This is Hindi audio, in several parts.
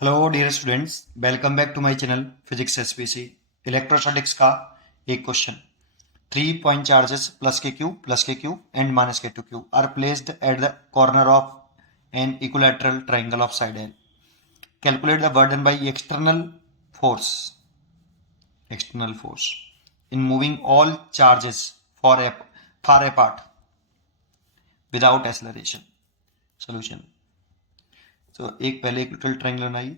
Hello dear students, welcome back to my channel physics SPC. Electrostatics का एक क्वेश्चन। 3 पॉइंट चार्जेस प्लस के क्यू एंड माइनस के two q are placed at the corner of an equilateral triangle of side l. Calculate the work done by force external force in moving all charges far apart without acceleration. Solution. तो एक पहले इक्विलैटरल ट्राइंगल बनाइए,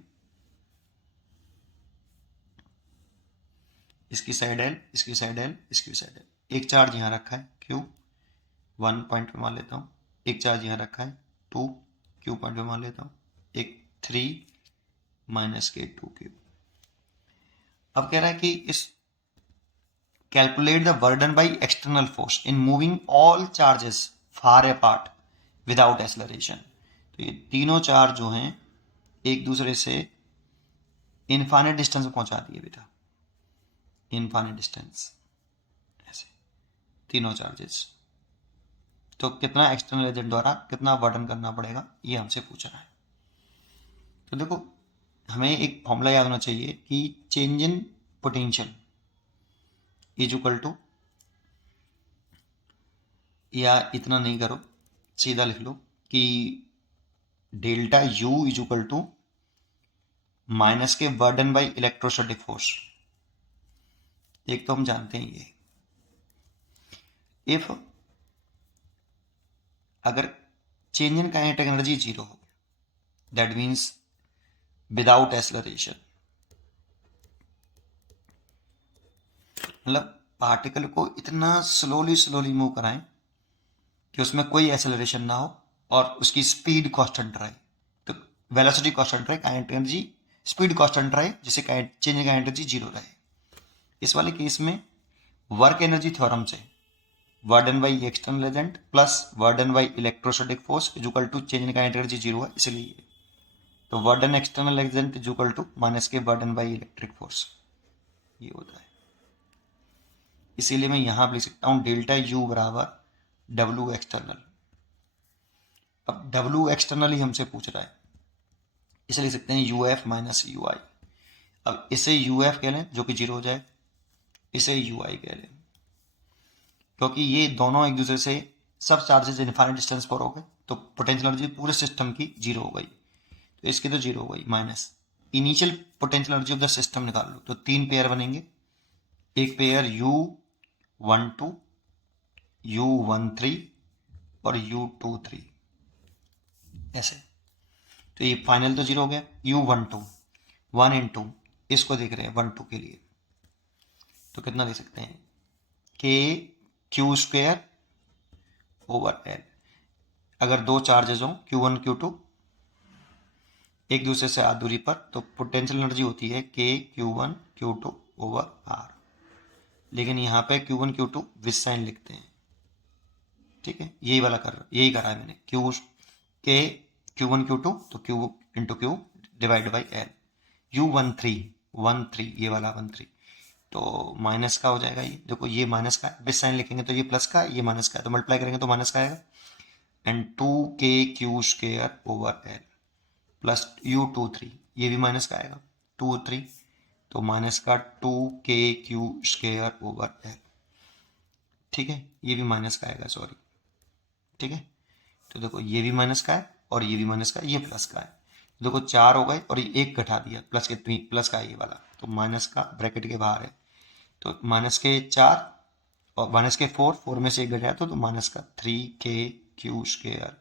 इसकी साइड एल, इसकी साइड एल, इसकी साइड एल। एक चार्ज यहाँ रखा है क्यू, 1 पॉइंट पे मान लेता हूँ। एक चार्ज यहाँ रखा है 2, क्यू पॉइंट पे मान लेता हूँ। एक 3 माइनस के 2 क्यू। अब कह रहा है कि इस calculate the burden by external force in moving all charges far apart without acceleration. तो ये तीनों चार्ज जो हैं एक दूसरे से इनफाइनाइट डिस्टेंस में पहुंचा दिए बेटा, इनफाइनाइट डिस्टेंस, ऐसे तीनों चार्जेस। तो कितना एक्सटर्नल एजेंट द्वारा कितना बर्डन करना पड़ेगा, ये हमसे पूछ रहा है। तो देखो, हमें एक फॉर्मूला याद होना चाहिए कि change in potential is equal to, या इतना नहीं करो, सीधा लिख लो कि delta u is equal to minus के बर्डन बाई इलेक्ट्रोस्टैटिक फोर्स। एक तो हम जानते हैं ये, इफ अगर change in kinetic energy zero हो, दैट मीन्स विदाउट एक्सेलरेशन, मतलब पार्टिकल को इतना स्लोली स्लोली मूव कराएं कि उसमें कोई एक्सेलरेशन ना हो और उसकी स्पीड कांस्टेंट रहे। तो वेलोसिटी कांस्टेंट रहे, काइनेटिक एनर्जी स्पीड कांस्टेंट रहे, जिससे change in kinetic energy zero रहे। इस वाले केस में वर्क एनर्जी थ्योरम से work done by external agent plus work done by electrostatic force is equal to change in kinetic energy zero है, इसलिए तो work done external agent is equal to minus के वर्डन बाई इलेक्ट्रिक फोर्स, ये होता है। इसीलिए मैं यहां पर लिख सकता हूं डेल्टा यू बराबर डब्ल्यू एक्सटर्नल। अब डब्ल्यू एक्सटर्नल ही हमसे पूछ रहा है, इसे लिख सकते हैं यू एफ माइनस यू आई। अब इसे यू एफ कह लें जो कि जीरो हो जाए, इसे यू आई कह लें, क्योंकि ये दोनों एक दूसरे से सब चार्जेस इनफाइनाइट डिस्टेंस पर हो गए, तो पोटेंशियल एनर्जी पूरे सिस्टम की जीरो हो गई। तो इसकी तो जीरो हो गई, minus initial potential energy of the system निकाल लो, तो 3 पेयर बनेंगे। एक पेयर U12, U13 और U23, ऐसे। तो ये फाइनल तो जीरो हो गया। U12 1 एंड 2, इसको देख रहे हैं 1 2 के लिए, तो कितना दे सकते हैं के क्यू स्क्वेयर ओवर एल। अगर दो चार्जेस हों Q1 Q2 एक दूसरे से आध दूरी पर, तो पोटेंशियल एनर्जी होती है के Q1 Q2 ओवर आर। लेकिन यहाँ पे Q1 Q2 विद साइन लिखते हैं, ठीक है, यही करा है मैंने। के Q1 Q2 तो Q into Q divide by L. U13 ये वाला 13, तो माइनस का हो जाएगा। ये देखो, ये माइनस का है, विद साइन लिखेंगे तो ये प्लस का है, ये माइनस का है, तो मल्टीप्लाई करेंगे तो माइनस का आएगा। And 2k square over L plus U23, ये भी माइनस का आएगा 2 3, तो माइनस का 2k स्क्वेयर ओवर एल, ठीक है, ये भी माइनस का आएगा, सॉरी, ठीक है। तो देखो, ये भी माइनस का है और ये भी माइनस का है, ये प्लस का है। देखो 4 हो गए और ये एक घटा दिया, प्लस का है ये वाला, तो माइनस का ब्रैकेट के बाहर है, तो माइनस के 4 और माइनस के 4 में से एक घटाया तो माइनस का 3k square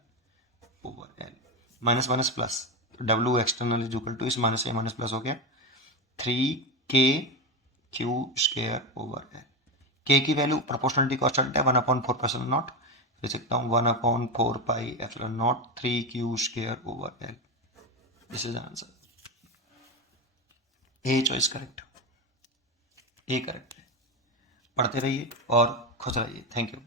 over L. Minus minus plus, तो W external is equal to, इस माइनस से माइनस प्लस हो गया 3k स्क्वेयर ओवर एल। के की वैल्यू प्रोपोर्शनलिटी कांस्टेंट है 1/4 नॉट, लिख सकता हूँ 1/4 pi epsilon not 3q square over L. This is answer. A choice correct, A correct है। पढ़ते रहिए और खुश रहिए। Thank you.